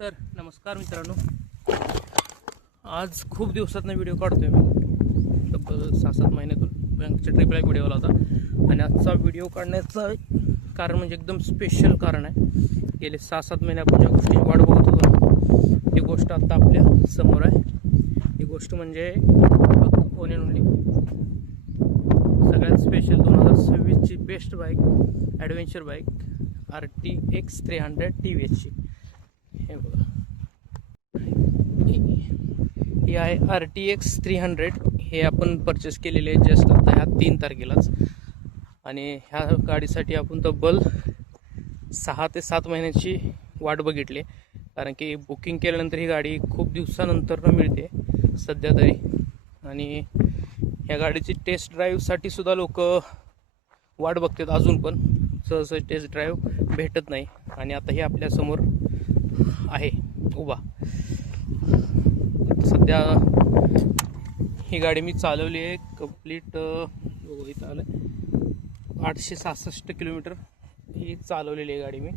तर नमस्कार मित्रांनो, आज खूप दिवसातनं व्हिडिओ काढतोय मी. तब्बल 6-7 महिन्यातून बँकच्या ट्रिपला एक व्हिडिओ आला होता आणि आजचा व्हिडिओ काढण्याचं कारण म्हणजे एकदम स्पेशल कारण आहे. गेले 6-7 महिने आपण ज्या गोष्टीची वाट बघत होतो ना, ती गोष्ट आता आपल्या समोर आहे. ही गोष्ट म्हणजे वन अँड ओनली सगळ्यात स्पेशल 2026ची best bike, adventure bike RTX 300 TVSची. हे बघा, ही आहे RTX 300. हे आपण परचेस केलेले आहे जस्ट आता ह्या 3 तारखेलाच. आणि ह्या गाडीसाठी आपण तब्बल 6 ते 7 महिन्याची वाट बघितली, कारण की बुकिंग केल्यानंतर ही गाडी खूप दिवसानंतर मिळते सध्या तरी. आणि ह्या गाडीची टेस्ट ड्राईव्हसाठी सुद्धा लोक वाट बघतात अजून, पण सहसा टेस्ट ड्राईव्ह भेटत नाही. आणि आता हे आपल्यासमोर आहे उभा. सध्या ही गाडी मी चालवली आहे कंप्लीट, इथं आलं 866 किलोमीटर ही चालवलेली आहे गाडी मी.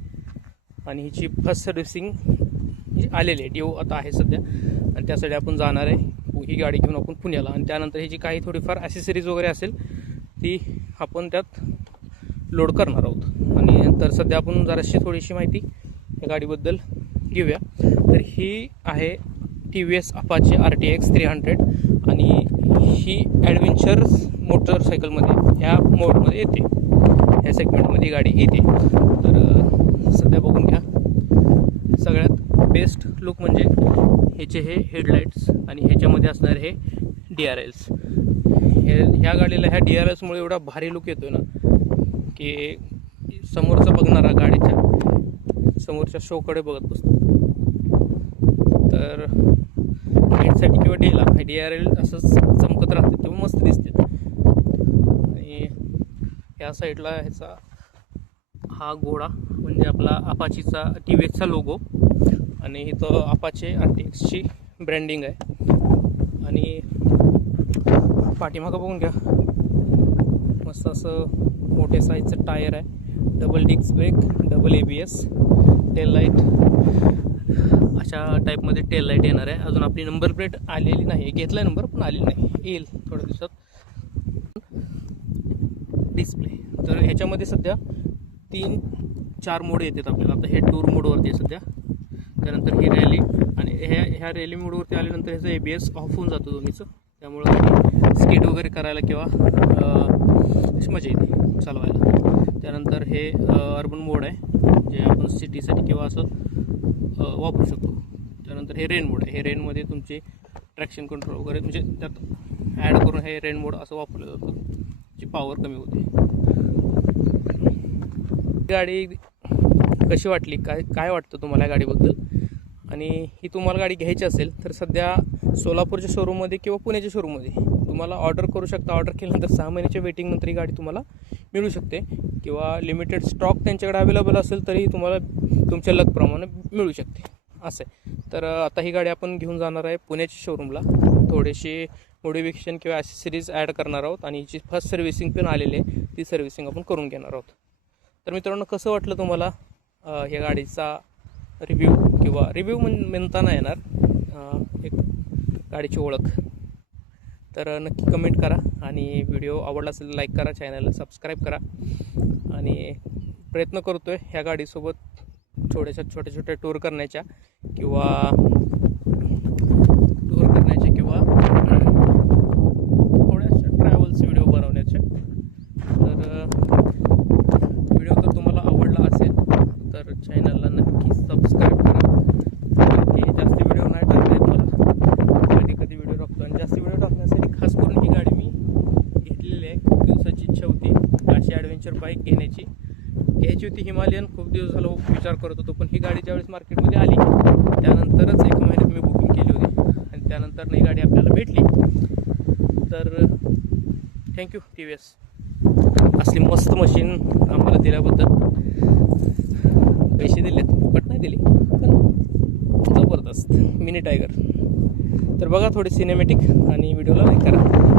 आणि हिची फर्स्ट सर्व्हिसिंग आलेली आहे, ड्यू आता आहे सध्या. आणि त्यासाठी आपण जाणार आहे ही गाडी घेऊन आपण पुण्याला. आणि त्यानंतर हिची काही थोडीफार ॲसेसरीज वगैरे असेल ती आपण त्यात लोड करणार आहोत. आणि नंतर सध्या आपण जराशी थोडीशी माहिती या गाडीबद्दल घेऊया. तर ही आहे TVS अपाचे RTX 300 आणि ही ॲडव्हेंचर मोटरसायकलमध्ये ह्या मोडमध्ये येते, ह्या सेगमेंटमध्ये गाडी येते. तर सध्या बघून घ्या. सगळ्यात बेस्ट लुक म्हणजे ह्याचे हे हेडलाईट्स आणि ह्याच्यामध्ये असणारे हे DRLs. ह्या गाडीला ह्या DRLsमुळे एवढा भारी लुक येतो ना की समोरचा बघणारा गाडीच्या समोरच्या शोकडे बघत बसतो. तर नाईटसाठी किंवा डेला DRL असंच चमकत राहते तेव्हा मस्त दिसते. आणि ह्या साईडला ह्याचा हा घोडा म्हणजे आपला अपाचीचा TVSचा लोगो, आणि इथं अपाचे RTXची ब्रँडिंग आहे. आणि पाठीमागं बघून घ्या, मस्त असं मोठे साईजचं टायर आहे, double disc brake, double ABS, tail light, अशा टाईपमध्ये टेल लाईट येणार आहे. अजून आपली नंबर प्लेट आलेली नाही, घेतला नंबर पण आलेली नाही, येईल थोड्या दिवसात. डिस्प्ले तर ह्याच्यामध्ये सध्या 3-4 मोड येतात आपल्याला. आता हे टूर मोडवरती आहे सध्या, त्यानंतर ही रॅली, आणि ह्या रॅली मोडवरती आल्यानंतर ह्याचं ABS ऑफ होऊन जातं दोन्हीचं. त्यामुळं स्कीट वगैरे करायला किंवा मजा येते चालवायला. त्यानंतर हे अर्बन मोड आहे जे आपण सिटीसाठी किंवा असं वापरू शकतो. त्यानंतर हे रेन मोड आहे. हे रेनमध्ये तुमचे ट्रॅक्शन कंट्रोल वगैरे म्हणजे त्यात ॲड करून हे रेन मोड असं वापरलं जातं, जी पॉवर कमी होते. गाडी कशी वाटली, काय वाटतं तुम्हाला या गाडीबद्दल? आणि ही तुम्हाला गाडी घ्यायची असेल तर सध्या सोलापूरच्या शोरूममध्ये किंवा पुण्याच्या शोरूममध्ये तुम्हाला ऑर्डर करू शकता. ऑर्डर केल्यानंतर 6 महिन्याच्या वेटिंगनंतर ही गाडी तुम्हाला मिळू शकते, किंवा लिमिटेड स्टॉक त्यांच्याकडे अवेलेबल असेल तरी तुम्हाला तुमच्या लकप्रमाणे मिळू शकते असं आहे. तर आता ही गाडी आपण घेऊन जाणार आहे पुण्याच्या शोरूमला. थोडेसे मोडिफिकेशन किंवा ॲसेसरीज ॲड करणार आहोत, आणि हिची फर्स्ट सर्व्हिसिंग पण आलेली आहे, ती सर्व्हिसिंग आपण करून घेणार आहोत. तर मित्रांनो, कसं वाटलं तुम्हाला ह्या गाडीचा रिव्ह्यू म्हणता नाही येणार, एक गाडीची ओळख. तर नक्की कमेंट करा, आणि व्हिडिओ आवडला असेल लाईक करा, चॅनलला सबस्क्राईब करा. आणि प्रयत्न करतो आहे ह्या गाडीसोबत छोट्या टूर करण्याच्या किंवा थोड्याशा ट्रॅव्हल्स व्हिडिओ बनवण्याच्या. तर व्हिडिओ जर तुम्हाला आवडला असेल तर चॅनलला नक्की सबस्क्राईब करा, की जास्त व्हिडिओ नाही टाकता येत मला, कधी व्हिडिओ टाकतो. आणि जास्त व्हिडिओ टाकण्यासाठी खास करून ही गाडी मी घेतलेली आहे. खूप दिवसाची इच्छा होती अशी ॲडव्हेंचर बाईक घ्यायची होती. हिमालयन खूप दिवस झालं विचार करत होतो, पण ही गाडी ज्यावेळेस मार्केटमध्ये आली त्यानंतरच 1 महिन्यात मी बुकिंग केली होती, आणि त्यानंतर ही गाडी आपल्याला भेटली. तर थँक्यू TVS, असली मस्त मशीन आम्हाला दिल्याबद्दल. पैसे दिलेत, फुकट नाही दिली, पण जबरदस्त मिनी टायगर. तर बघा थोडी सिनेमॅटिक, आणि व्हिडिओला लाईक करा.